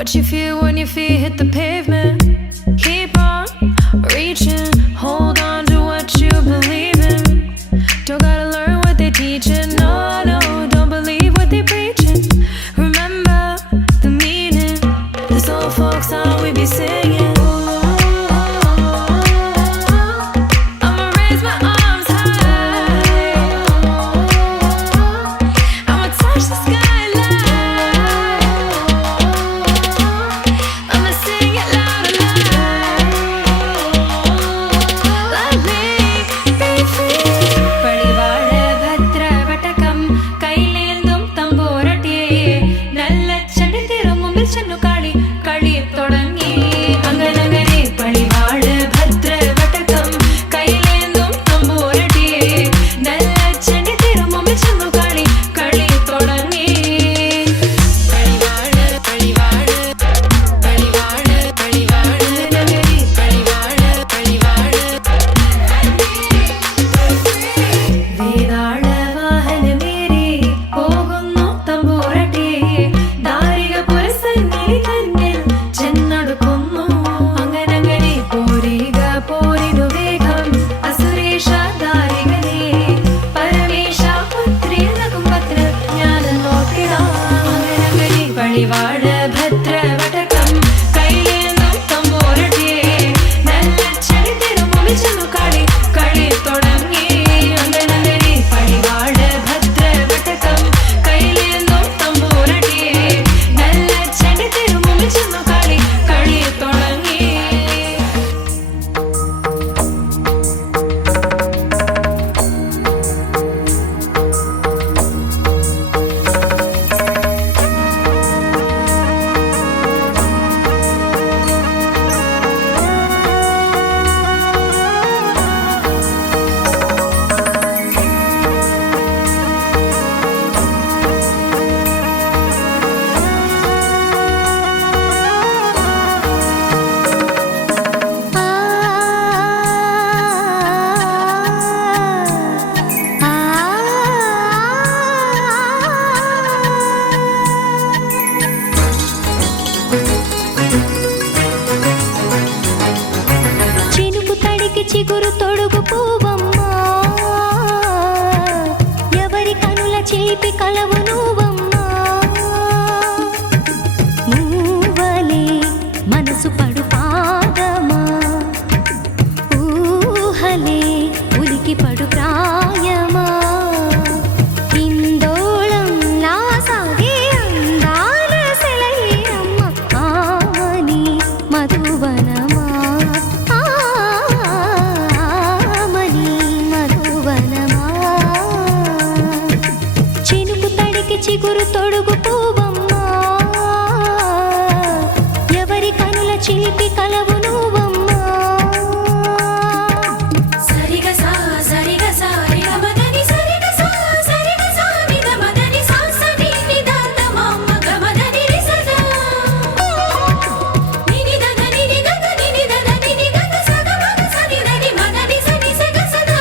What you feel when your feet hit the pavement. Keep on reaching, hold on to what you believe in. Don't gotta learn what they teaching. No, no, don't believe what they preaching. Remember the meaning. This old folk song we be singing. చిగురు తొడుగు పూవమ్మా ఎవరి కనుల చిలిపి కలవు నువ్వమ్మా నువ్వలే మనసు పడు పాదమా ఊహలే ఉలికి పడు ప్రాయమా ఇందోళం నా సాగే అందాల సెలయేరమ్మ ఆమని మధువనమా చిగురు తొడుగు పూవమ్మా ఎవరి కనుల చిలిపి కలవు నువ్వమ్మా సరిగా సా సరిగా సా రిగ మదని సరిగా సా సరిగా సా నిద మదని సా సని నిదాన మమ్మ గమదని రిసదా నిని దద నిని గగ నిని దద నిని గగ సగ మగ సని దని మదని సని సగ సదా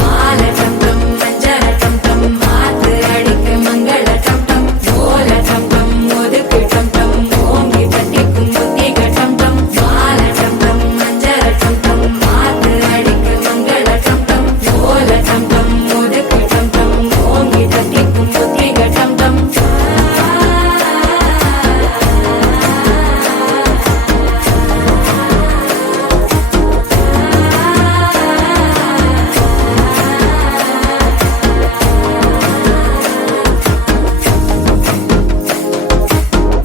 மால டம் டம் மஞ்சள டம் டம் மாத்து அடிக்க மங்கள டம் டம் ஓல டம் டம் ஒதுக்கு டம் டம் ஓங்கி தட்டிக்கும் புத்திக டம் டம் மால டம் டம் மஞ்சள டம் டம் மாத்து அடிக்க மங்கள டம் டம் ஓல டம் டம் ஒதுக்கு டம் டம் ஓங்கி தட்டிக்கும் புத்திக டம் டம்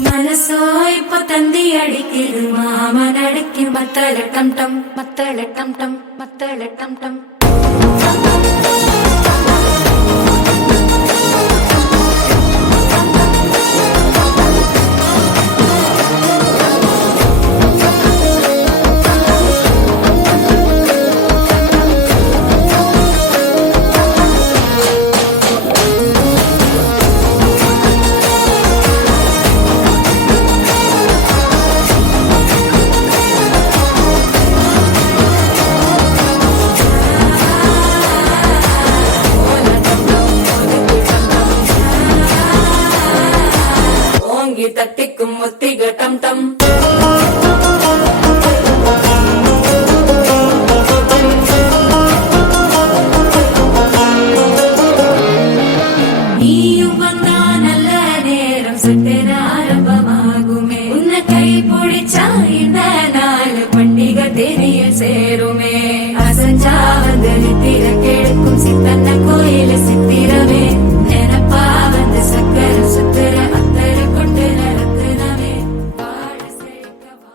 மனசோ இப்ப தந்தி அடிக்குது மாமன் அடிக்கும் மத்தள டம் டம் மத்தள டம் டம் மத்தள டம் டம் ஓங்கி தட்டிக்கும் முத்திக டம் டம் நீயும் வந்தா நல்ல நேரம் சட்டென ஆரம்பமாகுமே உன்னை கை பிடிச்சா இந்த நாள் பண்டிகை தெரிய சேருமே அசஞ்சா வந்து நித்திர கெடுக்கும் சித்தன்ன கோயில சித்திரமே நினப்பா வந்து சக்கர சுத்திர அத்தர கொண்டு நடத்துனவே வாழ செழிக்க வா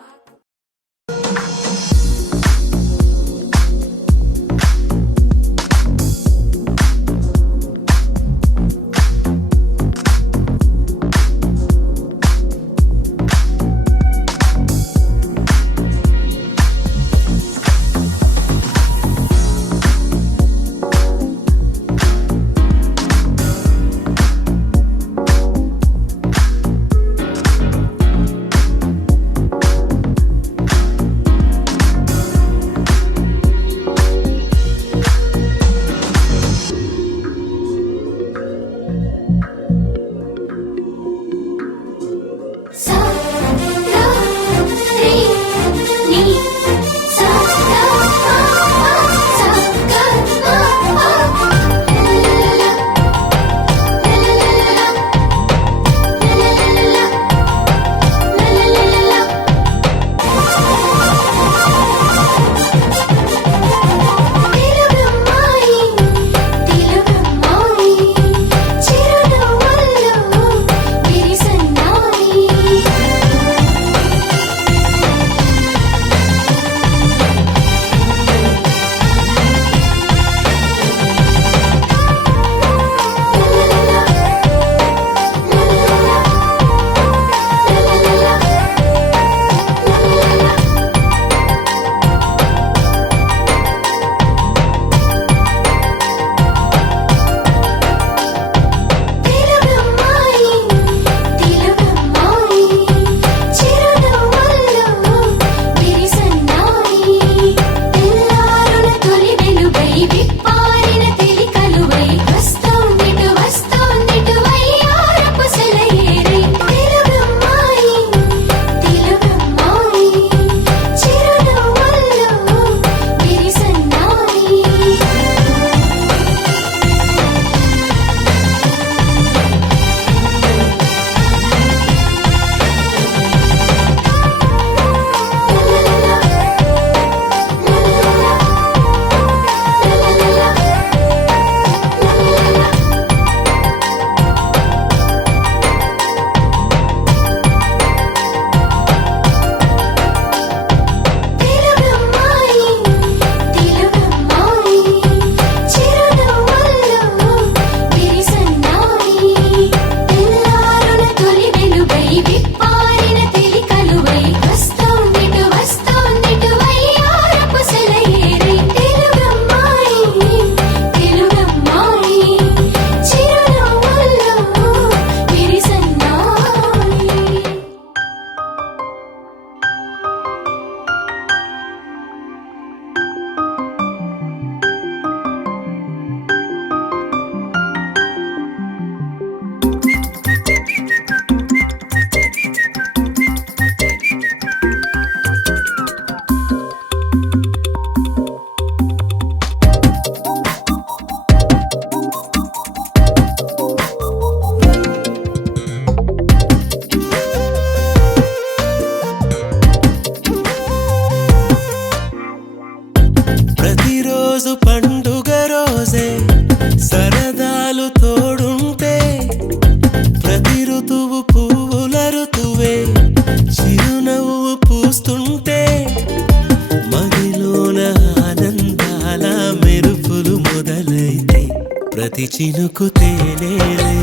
ప్రతి చినుకు తేనేలే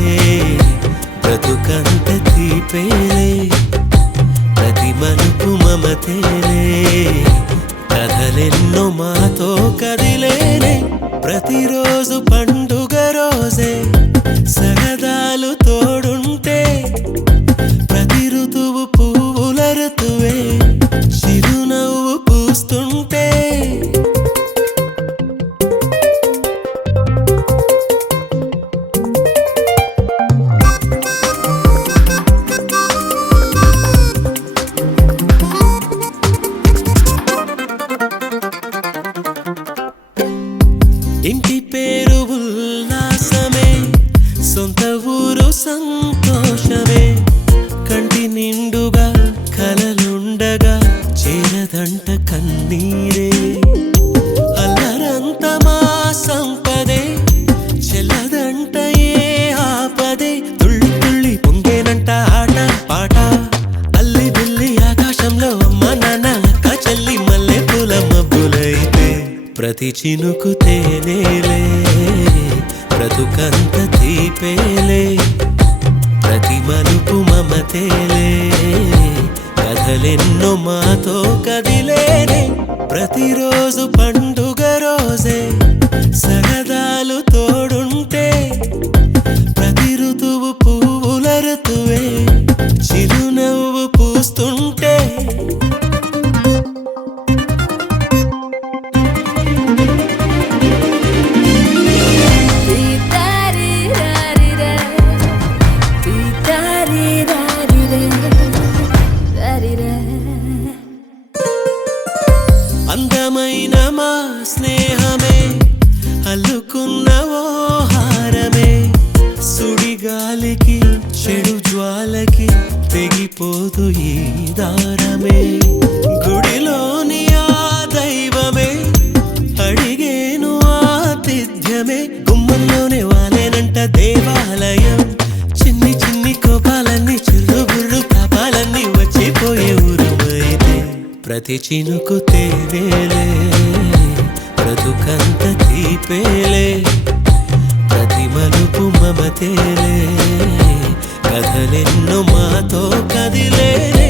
బ్రతుకంత తీపేలే ప్రతి మలుపు మమతేలే కథలెన్నో మాతో కదిలేనే ప్రతిరోజు పండుగ రోజే సరదాలు తోడుంటే ప్రతి ఋతువు పువ్వుల ఋతువే చిరునవ్వు పూస్తుంటే ఇంటి పేరు ఉల్లాసమే సొంత ఊరు సంతోషమే కంటి నిండుగా కలలుండగా చేరదంట కన్నీరే అల్లరంత మా సంపదే చెల్లదంట ఏ ఆపదే తుళ్ళి తుళ్ళి పొంగేనంట ఆట పాట అల్లి బిల్లి ఆకాశంలో అమ్మ నాన్న అక్క చెల్లి మల్లె పూల మబ్బులైతే ప్రతి చినుకు తేనేలే బ్రతుకంత తీపేలే ప్రతి మలుపు మమతేలే కథలెన్నో మాతో కదిలేనే ప్రతిరోజు పండుగ రోజే సరదాలు తోడుంటే ప్రతి ఋతువు పువ్వుల ఋతువే చిరునవ్వు పూస్తుంటే అందమైన మా స్నేహమే అల్లుకున్న ఓ హారమే సుడిగాలికి చెడు జ్వాలకి తెగిపోదు ఈ దారమే గుడిలోని ఆ దైవమే అడిగేను ఆతిథ్యమే గుమ్మంలోనే వాలేనంట దేవాలయం చిన్ని చిన్ని కోపాలన్నీ చిల్లు బుర్రు పాపాలన్నీ వచ్చిపోయే ఊరమైతే ప్రతి చినుకు తేనేలే బ్రతుకంత తీపేలే ప్రతి మలుపు మమతేలే కథలెన్నో మాతో కదిలేనే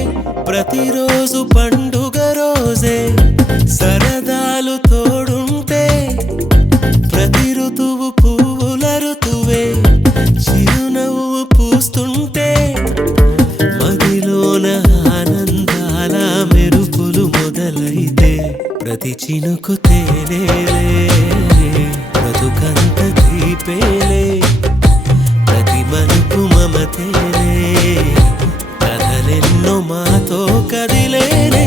ప్రతిరోజు పండుగ రోజే సరదాలు తోడుంటే ప్రతి ఋతువు పువ్వుల ఋతువే చిరునవ్వు పూస్తుంటే మదిలోన ఆనందాల మెరుపులు మొదలైతే ప్రతి చినుకు తేనేలే బ్రతుకంత తీపేలే ప్రతి మలుపు మమతేలే కథలెన్నో మాతో కదిలేనే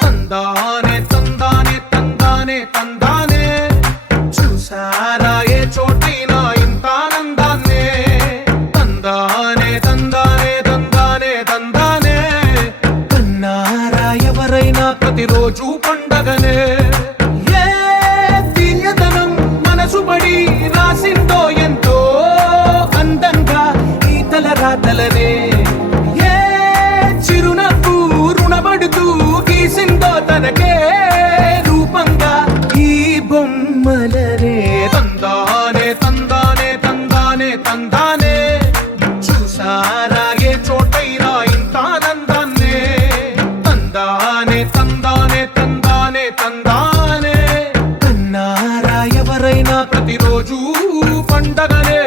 తందానే తందానే తందానే తందానే చూసారా ఏ చోటైనా ఇంత ఆనందాన్నే తందానే తందానే తందానే తందానే కన్నారా ఎవరైనా ప్రతిరోజు పండగనే ఏ తీయదనం మనసు పడి రాసిందో ఎంతో అందంగా ఈ తలరాతలనే ఏ చిరునవ్వు రుణపడుతూ గీసిందో తనకే రూపంగా ఈ బొమ్మలనే తందానే తందానే తందానే తందానే చూసారా ఏ చోటైనా ఇంత ఆనందాన్నే తందానే తందానే తందానే తందానే కన్నారా ఎవరైనా ప్రతిరోజు పండగనే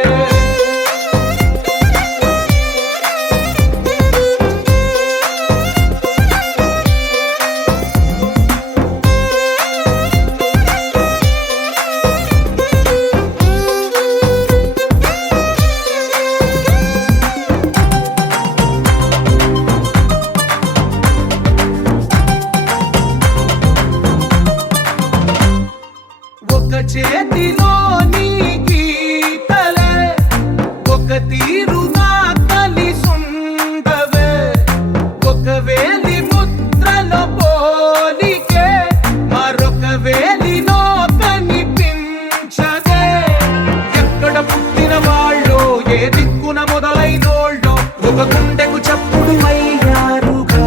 ఒక గుండెకు చప్పుడు అయ్యారుగా.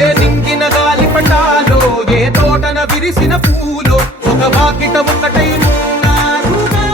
ఏ నింగిన గాలి పటాలో, ఏ తోటన విరిసిన పూలో, ఒక వాకిట ఒకటై ఉన్నారుగా.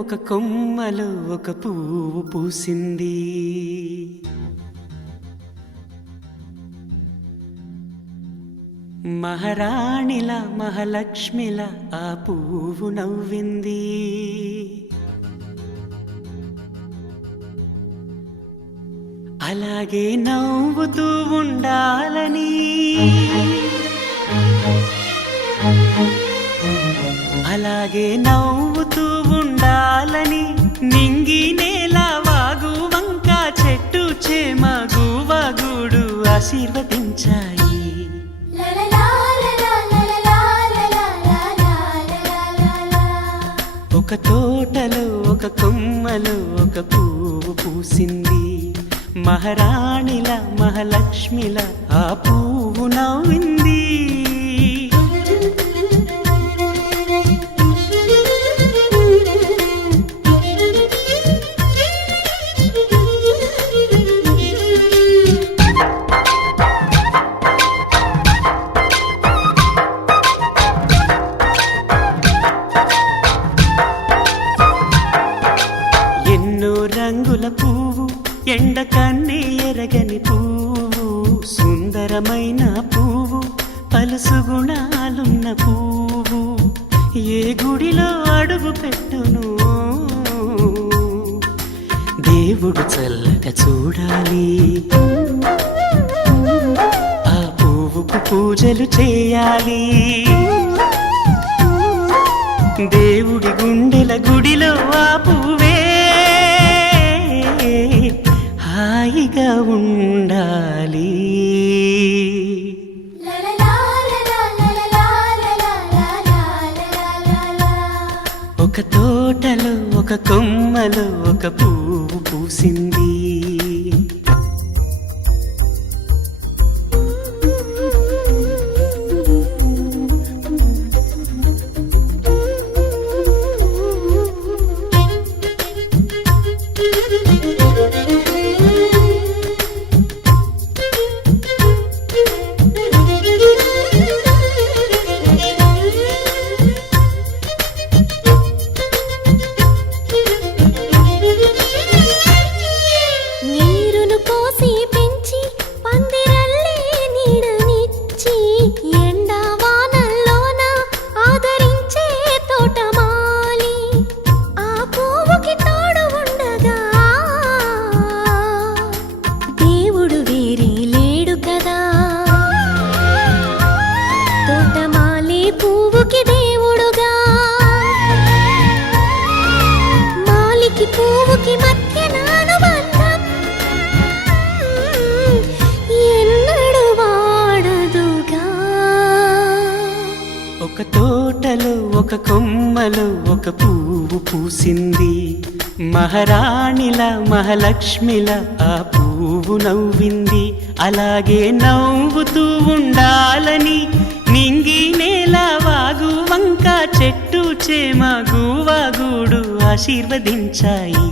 ఒక కొమ్మలో ఒక పువ్వు పూసింది. మహారాణిలా మహాలక్ష్మిలా ఆ పువ్వు నవ్వింది. అలాగే నవ్వుతూ ఉండాలని, అలాగే నవ్వుతూ ఉండాలని నింగి నేల వాగు వంక చెట్టు చేమ గువగూడు ఆశీర్వదించాయి. ఒక తోటలో ఒక కొమ్మలో ఒక పువ్వు పూసింది. మహారాణిలా మహాలక్ష్మిలా ఆ పువ్వు నవ్వింది. రంగుల పువ్వు ఎండ కన్నే ఎరగని పువ్వు, సుందరమైన పువ్వు సుగుణాలున్న పువ్వు ఏ గుడిలో అడుగు పెట్టును దేవుడు చల్లగా చూడాలి ఆ పువ్వుకు పూజలు చేయాలి దేవుడి గుండెల గుడిలో ఆ పువ్వే హాయిగా ఉండాలి ఒక తోటలో ఒక కొమ్మలో ఒక పువ్వు పూసింది నీరును పోసి పెంచి పందిరల్లే నీడనిచ్చి ఎండా వానల్లోన ఆదరించే తోటమాలి ఆ పువ్వుకి తోడు ఉండగా దేవుడు వేరే లేడు కదా తోటమాలి పువ్వుకి దేవుడుగా మాలికి పువ్వుకి మధ్య అనుబంధం ఎన్నడు వాడదుగా ఒక తోటలో ఒక కొమ్మలో ఒక పువ్వు పూసింది మహారాణిలా మహాలక్ష్మిలా ఆ పువ్వు నవ్వింది అలాగే నవ్వుతూ ఉండాలని నింగి నేల వాగు వంక చెట్టు చేమ గూవాగూడు ఆశీర్వదించాయి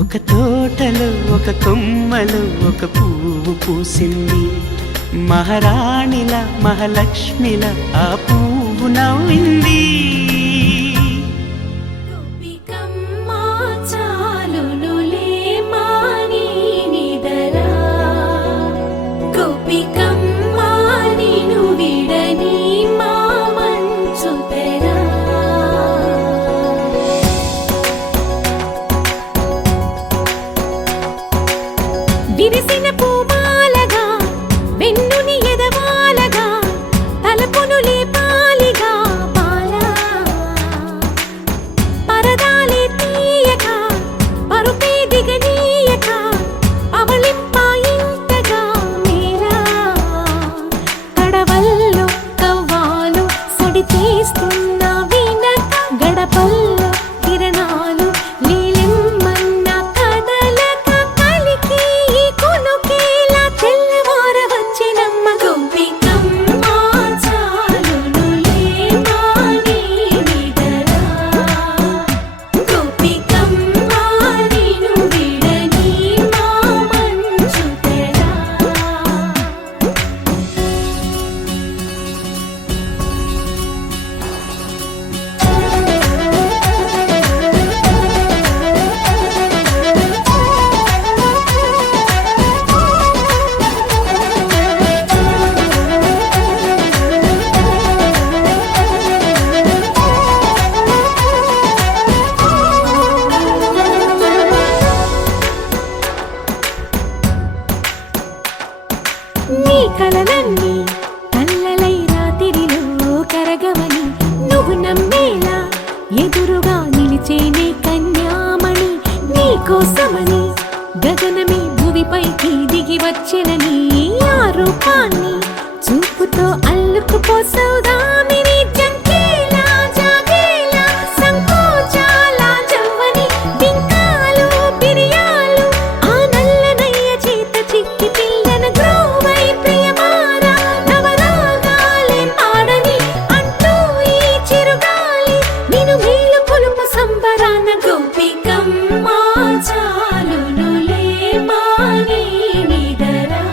ఒక తోటలో ఒక కొమ్మలో ఒక పువ్వు పూసింది మహారాణిల మహాలక్ష్మిల ఆ పువ్వు నవ్వింది విరిసిన పూమాలగా వెన్నుని ఎదవాలగా తలపును లేపాలిగా బాలా పరదాలే తీయక పరుపే దిగనీయక అవలింపాయింతగా మీరా కడవల్లో కవ్వాలు సడి చేస్తున్న వీణత గడపల్లో కిరణాలు నీలిమ్మన్న కదలక కలికి ఈ కొనుకేలా తెల్లవార వచ్చినమ్మ గోపికమ్మ చాలునులే మాని నిదరా గోపికమ్మ నిను విడని మా మంచు తెరా నీ కలలన్నీ కల్లలై రాత్రిలో కరగవని నువ్వు నమ్మేలా ఎదురుగా నిలిచేనే కన్యామణి నీ కోసమని గగనమే భూమిపైకి దిగి వచ్చినని ఆ రూపాన్ని చూపుతో అల్లుకుపోసౌదామిని జంకేలా జాగేలా సంకోచాల జవ్వని బింకాలు బిరియాలు ఆ నల్లనయ్య చేత చిక్కి పిల్లన గ్రోవై ప్రియమారా నవరాగాలే పాడని అంటూ ఈ చిరుగాలి నిన్ను మేలు కొలుపు సంబరాన గోపికమ్మ చాలునులే మాని నిదరా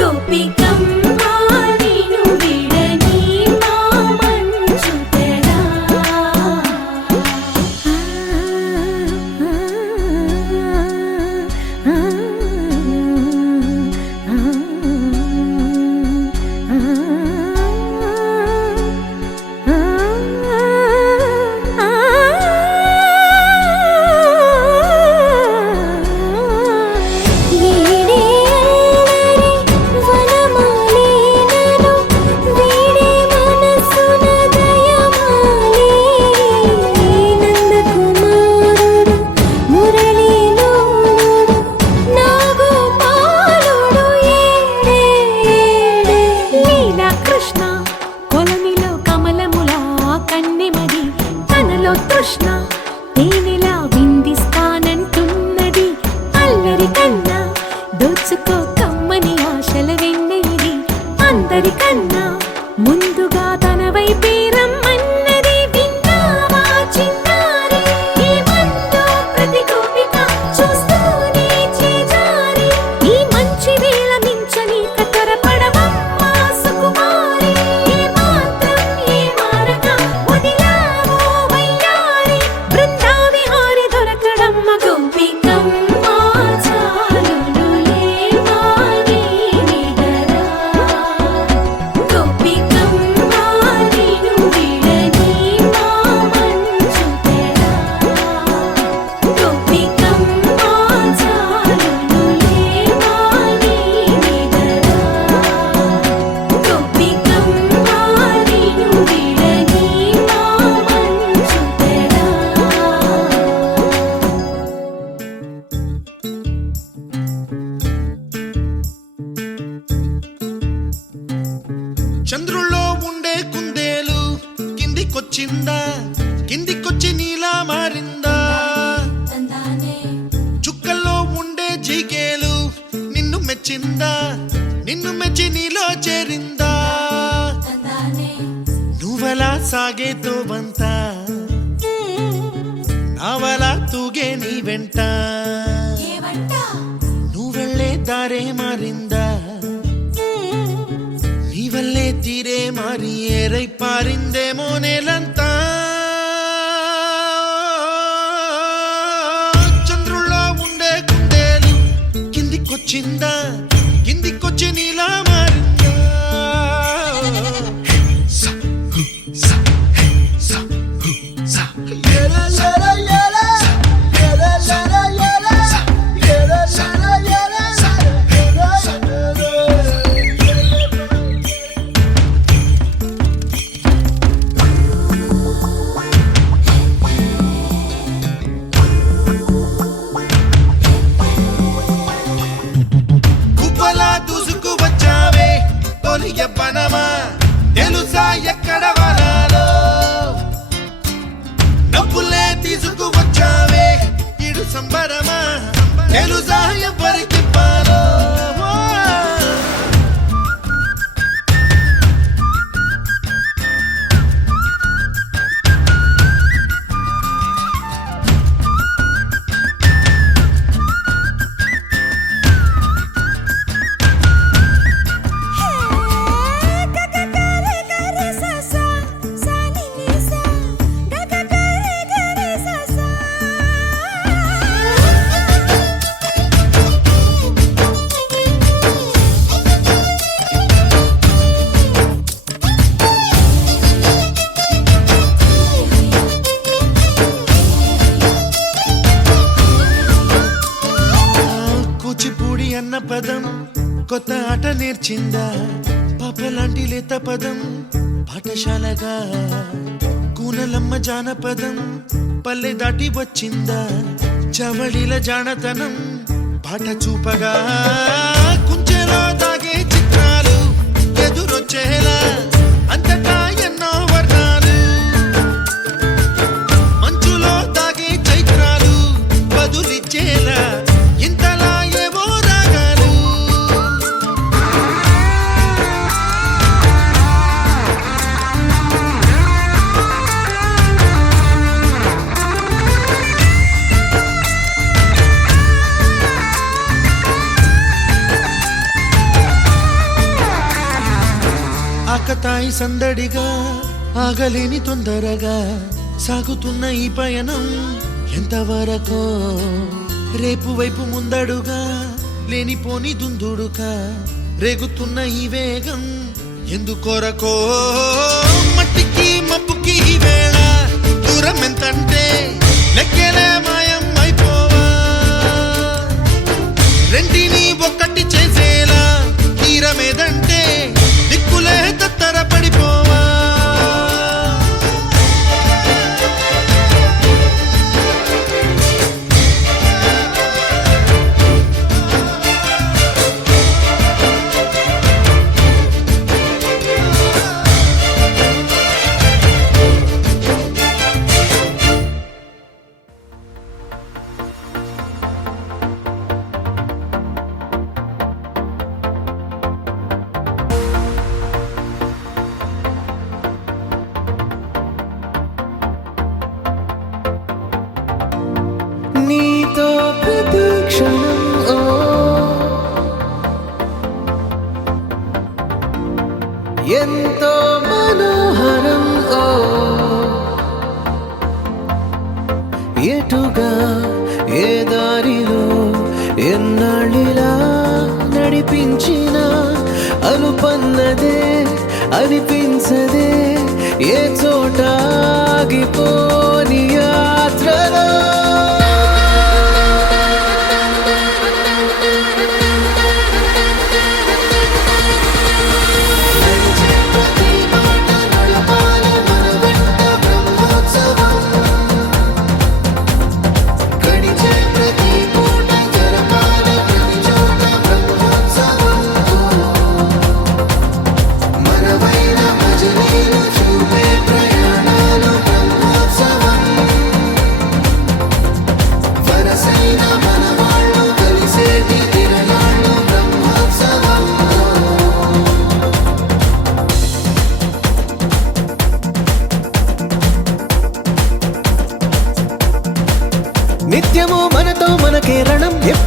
గోపికమ్మ నిను విడ చంద్రుల్లో ఉండే కుందేలు కిందికొచ్చిందా, కిందికొచ్చి నీలా మారిందా? చుక్కల్లో ఉండే జీకేలు నిన్ను మెచ్చిందా, నిన్ను మెచ్చి నీలో చేరిందా? నువ్వలా సాగేతో బంత, నావలా తూగే నీ వెంట, నువ్వెళ్ళే దారే మారిందా, నీ వల్లే తీరే మారి ఏరై పారిందేమో నేలంతా. చంద్రుల్లో ఉండే కుందేలు కిందికొచ్చిందా, కిందికొచ్చి నీలా మారిందా? గుబ్బలా దూసుకు వచ్చావే తొలి ఎవ్వనమా, తెలుసా ఎక్కడ వరాలో? డబ్బులే తీసుకు వచ్చావే ఇడు సంబరమా, తెలుసా ఎవరికి పాలో? కూచిపూడి అన్న పదం కొత్త ఆట నేర్చిందా, పాపలాంటి లేత పదం పాఠశాలగా? కూనలమ్మ జానపదం పల్లె దాటి వచ్చిందా, చవళిల జానతనం పాట చూపగా? కుంచెలో దాగే చిత్రాలు ఎదురొచ్చేలా అంతటా ఎన్నో వర్ణాలు, మంచులో దాగే చైత్రాలు బదులిచ్చేలా ఇంతలా ఏవో రాగాలు. ఆకతాయి సందడిగా ఆగలేని తొందరగా సాగుతున్న ఈ పయనం ఎంతవరకో, రేపు వైపు ముందడుగా లేనిపోని దుందుడుగా రేగుతున్న ఈ వేగం ఎందుకొరకో? మట్టికి మబ్బుకి ఈ వేళ దూరం ఎంతంటే లెక్కలే మాయం అయిపోవా, రెంటిని ఒక్కటి చేసేలా తీరమేదంటే దిక్కులే తత్తర పడిపోవా. నీతో ప్రతి క్షణం ఎంతో మనోహరం, ఎటుగా ఏ దారిలో ఎన్నాళ్ళిలా నడిపించిన అలుపన్నదే అనిపించదే, ఏ చోట ఆగిపోని యాత్రలో. మనవై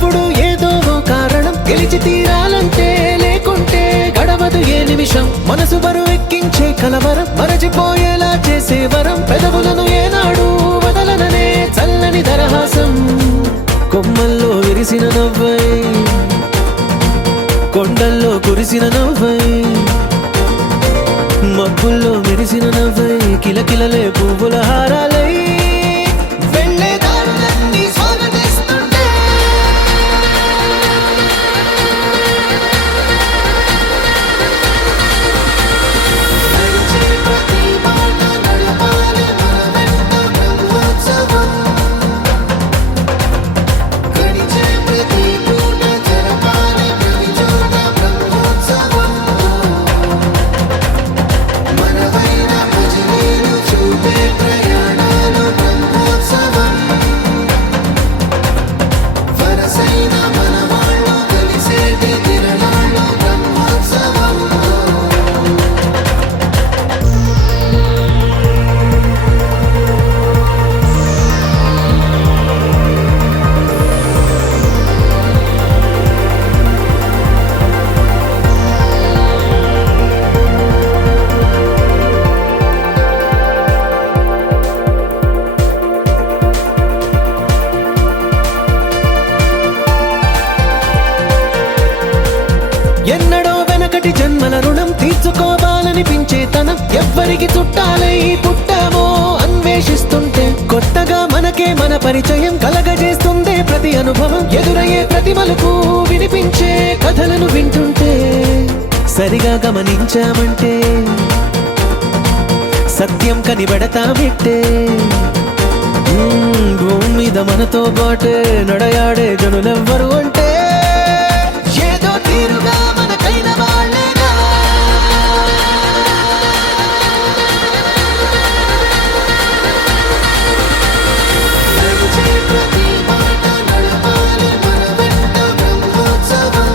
ఎప్పుడు ఏదో ఓ కారణం గెలిచి తీరాలంటే లేకుంటే గడవదు ఏ నిమిషం మనసు బరువు ఎక్కించే కలవరం మరచిపోయేలా చేసే వరం పెదవులను ఏనాడు వదలననే చల్లని దరహాసం కొమ్మల్లో విరిసిన నవ్వై కొండల్లో కురిసిన నవ్వై మబ్బుల్లో మెరిసిన నవ్వై కిలకిలలే పువ్వుల హారాలై వెళ్ళే దారులన్నీ స్వాగతిస్తుంటే నడిచే ప్రతి మాట నడపాలి మన వెంట బ్రహ్మోత్సవం గడిచే ప్రతి పూట జరపాలి ప్రతి చోట బ్రహ్మోత్సవం మనవైన భజనీలు చూపే ప్రయాణాలు బ్రహ్మోత్సవం వరసైన మనవాళ్ళు కలిసేటి తిరణాలు బ్రహ్మోత్సవం ఎన్నడో వెనకటి జన్మల రుణం తీర్చుకోవాలనిపించే తనం ఎవ్వరికి చుట్టాలై పుట్టామో అన్వేషిస్తుంటే కొత్తగా మనకే మన పరిచయం కలగజేస్తుందే ప్రతి అనుభవం ఎదురయ్యే ప్రతి మలుపు వినిపించే కథలను వింటుంటే సరిగా గమనించామంటే సత్యం కనిపెడతామిట్టే భూమి మీద మనతో పాటే నడయాడే జనులెవ్వరు అంటే ఏదో తీరుగా మనకైన వాళ్ళేగా నడిచే ప్రతి మాట నడపాలి మన వెంట బ్రహ్మోత్సవం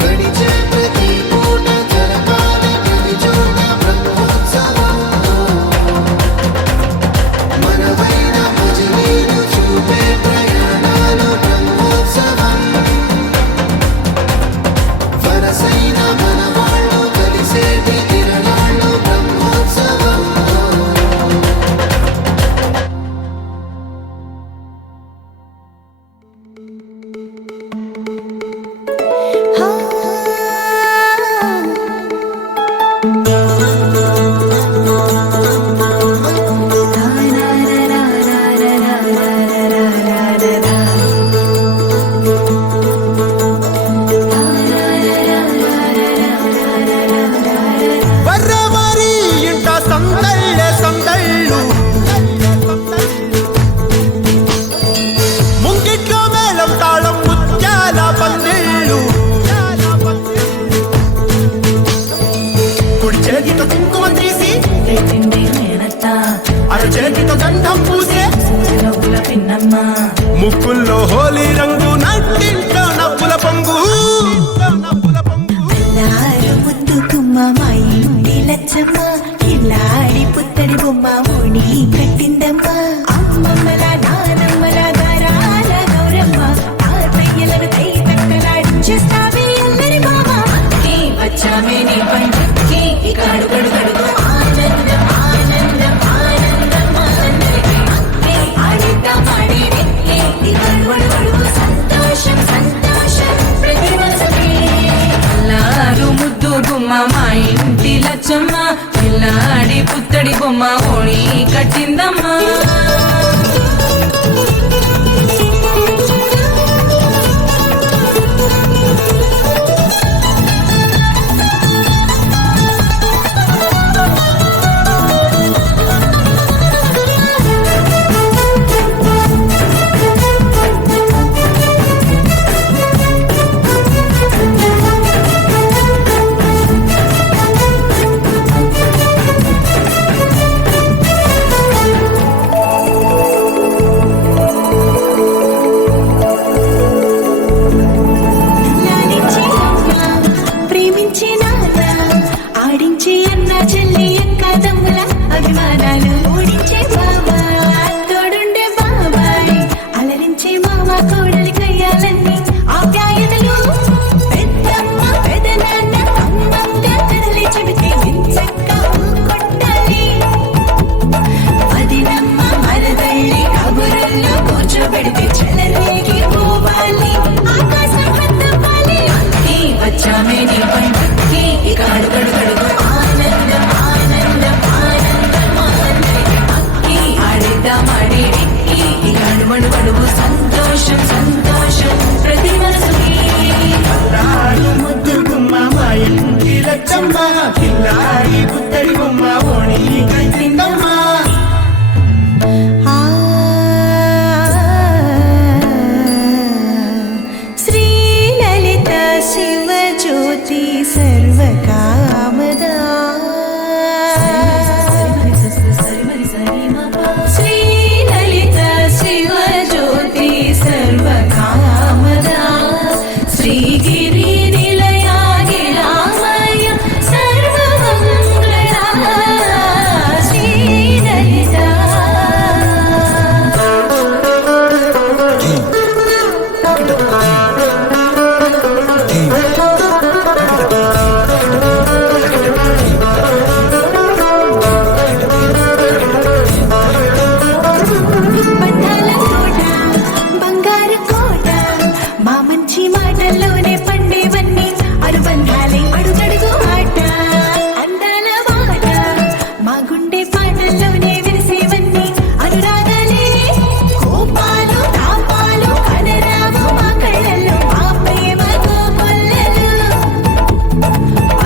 గడిచే ప్రతి పూట జరపాలి ప్రతి చోట బ్రహ్మోత్సవం మనవైన భజనీలు చూపే ప్రయాణాలు బ్రహ్మోత్సవం వరసైన మనవాళ్ళు కలిసేటి తిరణాలు బ్రహ్మోత్సవం ಬರ್ರಮರಿ ಇಂಟ సందళ్ళు ముంగిట్లో మేళం తాళం ముత్యాల పందిళ్ళు కుడి చేతితో కుంకుమ తీసి అర చేతితో గంధం పూసే ముక్కుల్లో హోలీ రంగు నట్టింట్లో నవ్వుల పొంగు ముద్దు కుమ్మ మా ఇంటి లచ్చమ్మ కిల్లాడి పుత్తడి బొమ్మ ముడి కట్టిందమ్మ అమ్మమ్మల నానమ్మల గారాల గౌరమ్మ తాతయ్యలను తై తక్కలాడించేస్తావే అందరి మామ అక్కి వచ్చామే నీ పంటకి ఇక అడుగడు గడుగు ఆనందం ఆనందం ఆనందం ఆనందరికి అక్కి ఆడిద్దాం ఆడి వెక్కి ఇక అడుగడు గడుగు సంతోషం సంతోషం ప్రతి మనసుకి అల్లారు ముద్దు గుమ్మ మా ఇంటి లచ్చమ్మ పిల్లాడి పుత్తడి బొమ్మ ఓణి కట్టిందమ్మా కోడలి కయ్యాలన్నీ ఆప్యాయతలు పెద్దమ్మ పెదనాన్న అమ్మంగా కదలి చెబితే ఎంచక్క కొట్టాలి వదినమ్మ మరదళ్ళి కబురుల్లో కూర్చోబెడితే చెలరేగి పోవాలి ఆకాశం కత్తపాలి అక్కి వచ్చామే నీ పంటకి ఇక అడుగడుగడుగు ఆనందం ఆనందం ఆనందం ఆనందం అక్కి ఆడిద్దామాడి ఇక అడుమడుగడుగు సంతోషం సంతోషం ప్రతి మనసుకి ముద్దు గుమ్మ మాయంటి లచ్చమ్మ పిల్లాడి పుత్తడి బొమ్మ ఓణి కట్టిందమ్మ శ్రీలలిత శివజ్యోతి సర్వకామదా శ్రీలలిత శివజ్యోతి సర్వకామదా శ్రీగిరి నిలయాగిరామయ సర్వమంగళ శ్రీలలిత బంధాల కోట బంగారు కోట మా మంచి మాటల్లోనే పండేవన్నీ అనుబంధాలే అడుగడుగు ఆట అందాల మాట మా గుండె పాటల్లోనే విరిసేవన్నీ అనురాగాలే కోపాలు తాపాలు కనరావు మా కళ్ళల్లో మా ప్రేమ కోకొల్లలు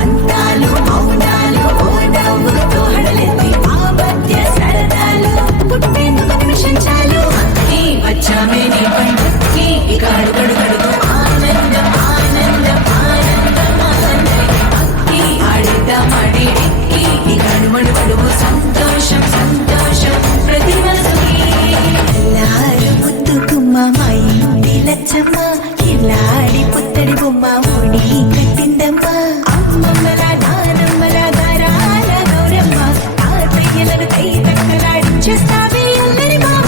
అంతాలు మౌనాలు ఓ నవ్వుతో హడలెత్తి మా మధ్య సరదాలు పుట్టేందుకు నిమిషం చాలు అక్కి వచ్చామే నీ పంటకి ఇక అడుగడుగడుగు ఆనందం ఆనందం ఆనందం ఆనందం అక్కి ఆడిద్దామాడి ఇక అడుమడుగడుగు సంతోషం సంతోషం ప్రతి మనసుకి ఎల్లారు ముద్దుకుమ్మ మా ఇంటి లచ్చమ్మ ఇల్లాడి పుత్తడి బొమ్మ ఓడి కట్టిందమ్మ అమ్మమ్మల నానమ్మల గారాల గౌరమ్మ తాతయ్యలను కై తక్కలాడించేస్తావే అల్లరి మామ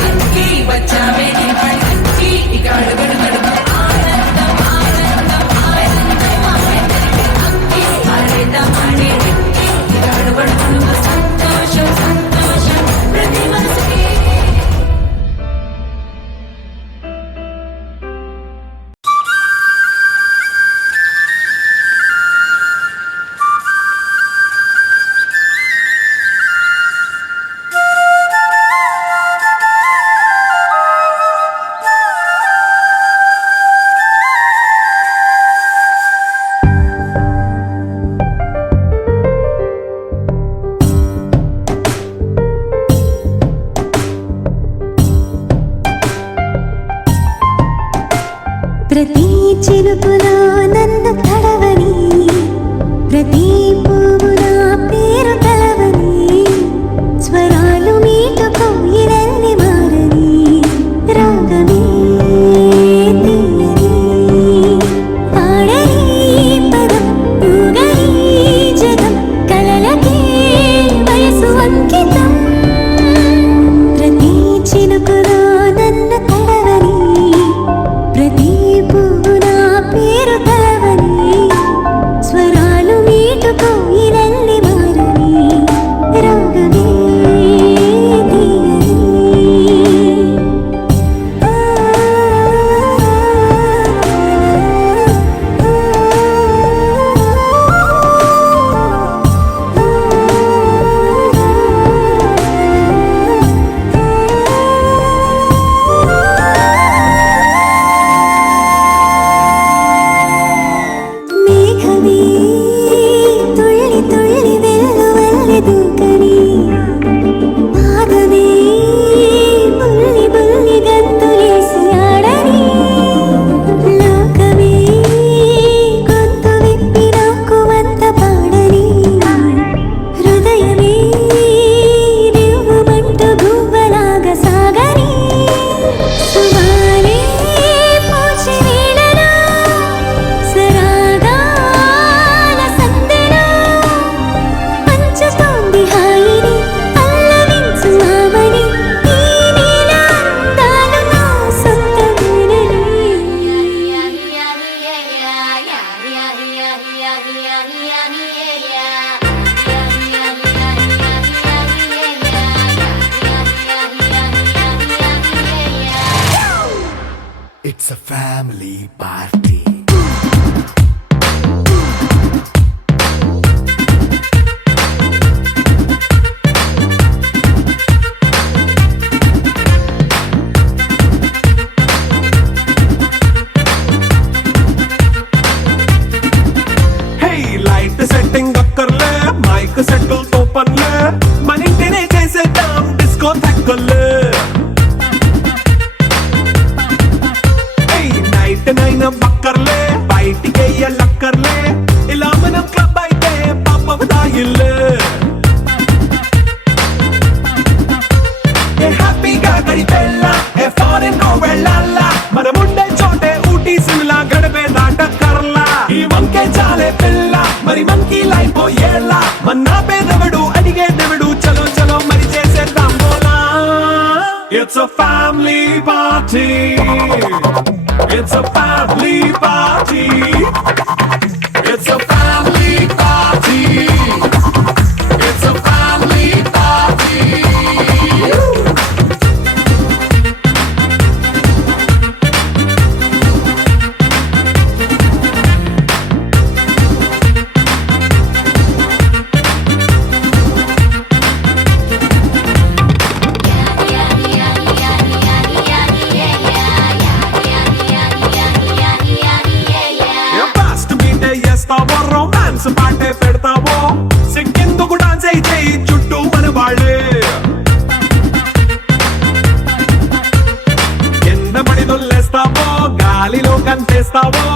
అక్కి వచ్చామే నీ పంటకి ఇక అడుగడుగడుగు ఆనందం ఆనందం ఆనందం ఆనందం అక్కి ఆడిద్దామాడి ఇక అడుగడుగడుగు సంతోషం సంతోషం ప్రతి మనసుకి ప్రతి చినుకులో నన్ను తడవని ప్రతి పువ్వున పేరు కలవని స్వరాలు మీటుకో ఇరల్లి మారని రాగమే తీయని పాడని పదం ఊగని జగం కలలకే వయసు అంకితం ప్రతి చినుకులో నన్ను తడవని ప్రతి పువ్వున పేరు కలవని స్వరాలు మీటుకో ఇరల్లి It's a family party. Setting అక్కర్లే మైక్ సెట్టుల్ తో పనులే మన ఇంటినే చేసేద్దాం డిస్కో తక్కర్లే నైట్ నైన్ బక్కర్లే బయటికి వెయ్యలక్కర్లే ఇలా మనం క్లబ్ అయితే పాపదాయిల్లే హ్యాపీగా గడిపెళ్ళ ఏ ఫారెన్ కో వెళ్ళాల మనం ఉండే చోటే ఊటీ సిమ్లా గడిపే దాటక్కర్లా ఈ వంకే చాలే పిల్ల మరి మంకీ లైఫ్ ఏళ్ళ మన్నా పేదవడు అడిగేదెవడు చలో చలో మరి చేసేద్దాం బోలా it's a family party it's a family party it's a family party it's a family party romance పాటే పెడతావో సిక్కిందుకు డాన్స్ అయితే చుట్టూ మన వాళ్ళే కింద పడి దొల్లేస్తావో గాలిలో కంచేస్తావో